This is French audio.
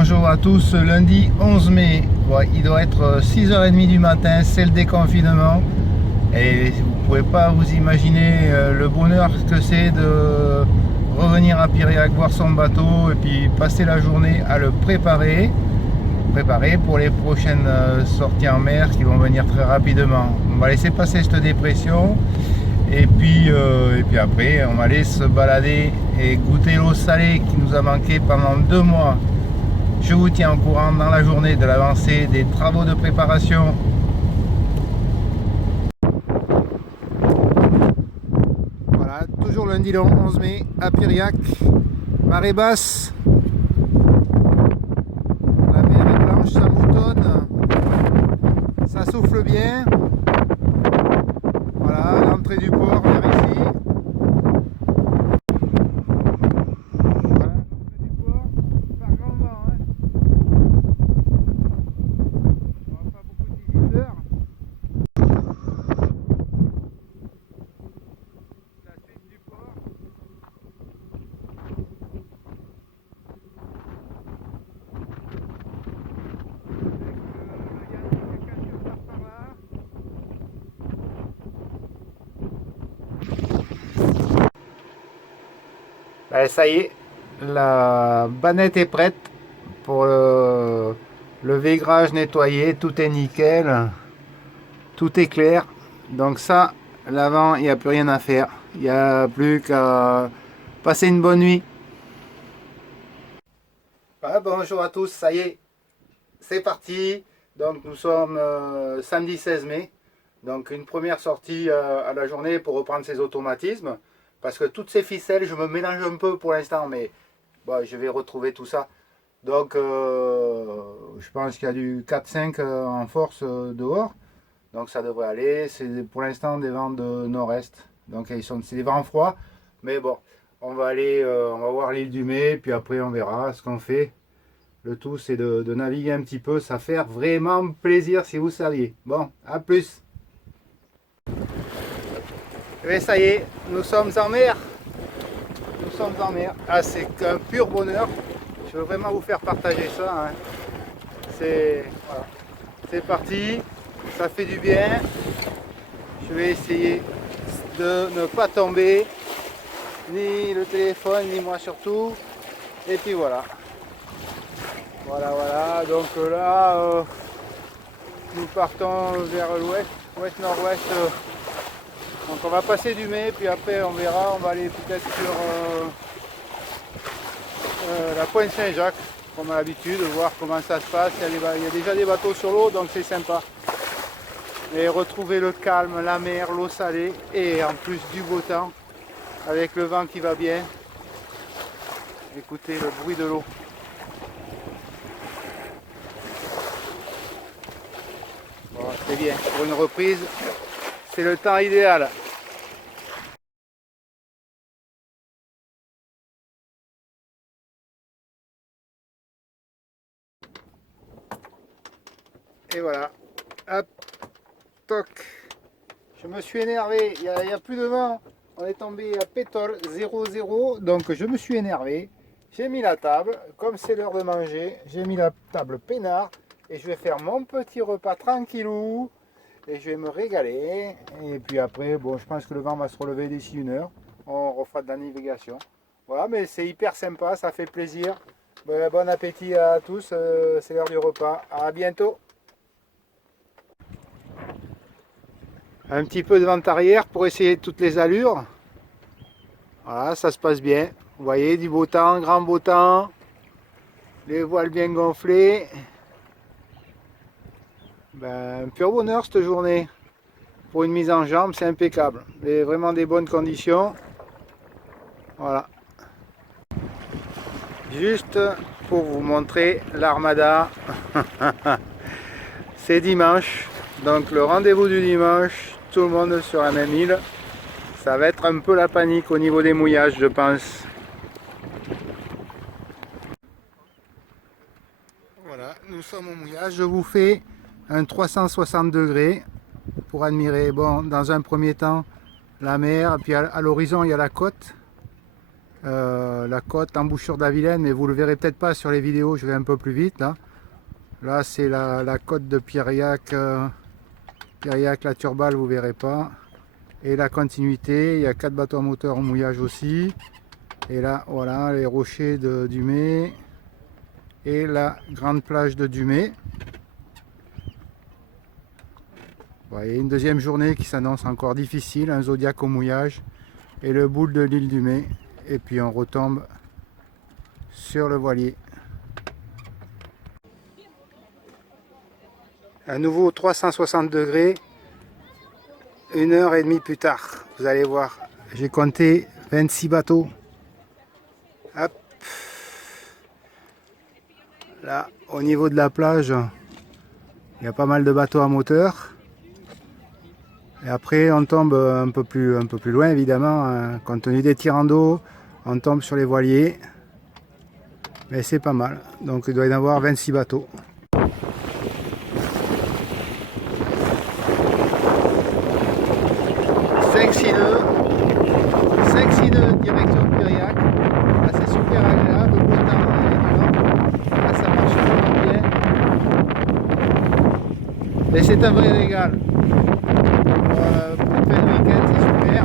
bonjour à tous, lundi 11 mai, bon, il doit être 6h30 du matin, c'est le déconfinement et vous ne pouvez pas vous imaginer le bonheur que c'est de revenir à Piriac, voir son bateau et puis passer la journée à le préparer pour les prochaines sorties en mer qui vont venir très rapidement. On va laisser passer cette dépression et puis après on va aller se balader et goûter l'eau salée qui nous a manqué pendant 2 mois. Je vous tiens au courant dans la journée de l'avancée des travaux de préparation. Voilà, toujours lundi le 11 mai à Piriac, marée basse, la mer est blanche, ça moutonne, ça souffle bien. Voilà, l'entrée du port vers ici. Ben, ça y est, la bannette est prête pour le vaigrage nettoyé, tout est nickel, tout est clair. Donc ça, l'avant, il n'y a plus rien à faire, il n'y a plus qu'à passer une bonne nuit. Ah, bonjour à tous, ça y est, c'est parti. Donc nous sommes samedi 16 mai, donc une première sortie à la journée pour reprendre ses automatismes. Parce que toutes ces ficelles, je me mélange un peu pour l'instant, mais bon, je vais retrouver tout ça. Donc, je pense qu'il y a du 4-5 en force dehors. Donc, ça devrait aller. C'est pour l'instant des vents de nord-est. Donc, c'est des vents froids. Mais bon, on va aller, on va voir l'île du Mai. Puis après, on verra ce qu'on fait. Le tout, c'est de naviguer un petit peu. Ça fait vraiment plaisir si vous saviez. Bon, à plus. Et ça y est, nous sommes en mer. Nous sommes en mer. Ah, c'est un pur bonheur. Je veux vraiment vous faire partager ça. Hein. Voilà. C'est parti. Ça fait du bien. Je vais essayer de ne pas tomber. Ni le téléphone, ni moi surtout. Et puis voilà. Voilà. Donc là, nous partons vers l'ouest, ouest-nord-ouest. Donc on va passer du Mai, puis après on verra, on va aller peut-être sur la Pointe Saint-Jacques, comme à l'habitude, voir comment ça se passe. Il y a déjà des bateaux sur l'eau, donc c'est sympa. Et retrouver le calme, la mer, l'eau salée, et en plus du beau temps, avec le vent qui va bien. Écoutez le bruit de l'eau. Bon, c'est bien, pour une reprise, c'est le temps idéal. Et voilà, hop, toc, je me suis énervé, il n'y a plus de vent, on est tombé à pétole 0,0, donc je me suis énervé, j'ai mis la table, comme c'est l'heure de manger, j'ai mis la table peinard, et je vais faire mon petit repas tranquillou, et je vais me régaler, et puis après, bon, je pense que le vent va se relever d'ici 1 heure, on refera de la navigation, voilà, mais c'est hyper sympa, ça fait plaisir, bon appétit à tous, c'est l'heure du repas, à bientôt. Un petit peu de vent arrière pour essayer toutes les allures. Voilà, ça se passe bien. Vous voyez, du beau temps, grand beau temps. Les voiles bien gonflées. Ben, un pur bonheur cette journée. Pour une mise en jambe, c'est impeccable. Vraiment des bonnes conditions. Voilà. Juste pour vous montrer l'armada. C'est dimanche. Donc le rendez-vous du dimanche. Tout le monde sur la même île, ça va être un peu la panique au niveau des mouillages, je pense. Voilà, nous sommes au mouillage. Je vous fais un 360 degrés pour admirer, bon, dans un premier temps, la mer, puis à l'horizon, il y a la côte. la côte embouchure d'Avilaine, mais vous le verrez peut-être pas sur les vidéos, je vais un peu plus vite là. Là c'est la côte de Piriac, la Turballe, vous verrez pas. Et la continuité, il y a 4 bateaux à moteur au mouillage aussi. Et là, voilà, les rochers de Dumay et la grande plage de Dumay. Voilà, il y a une deuxième journée qui s'annonce encore difficile, un zodiaque au mouillage et le boule de l'île Dumay. Et puis on retombe sur le voilier. À nouveau 360 degrés, 1h30 plus tard. Vous allez voir, j'ai compté 26 bateaux. Hop. Là, au niveau de la plage, il y a pas mal de bateaux à moteur. Et après, on tombe un peu plus loin, évidemment, hein. Compte tenu des tirants d'eau, on tombe sur les voiliers. Mais c'est pas mal. Donc, il doit y en avoir 26 bateaux. 5-6 nœuds direction Piriac. Là c'est super agréable, beau temps et du vent. Là ça marche vraiment bien. Et c'est un vrai régal. Pour une fin de week-end, c'est super.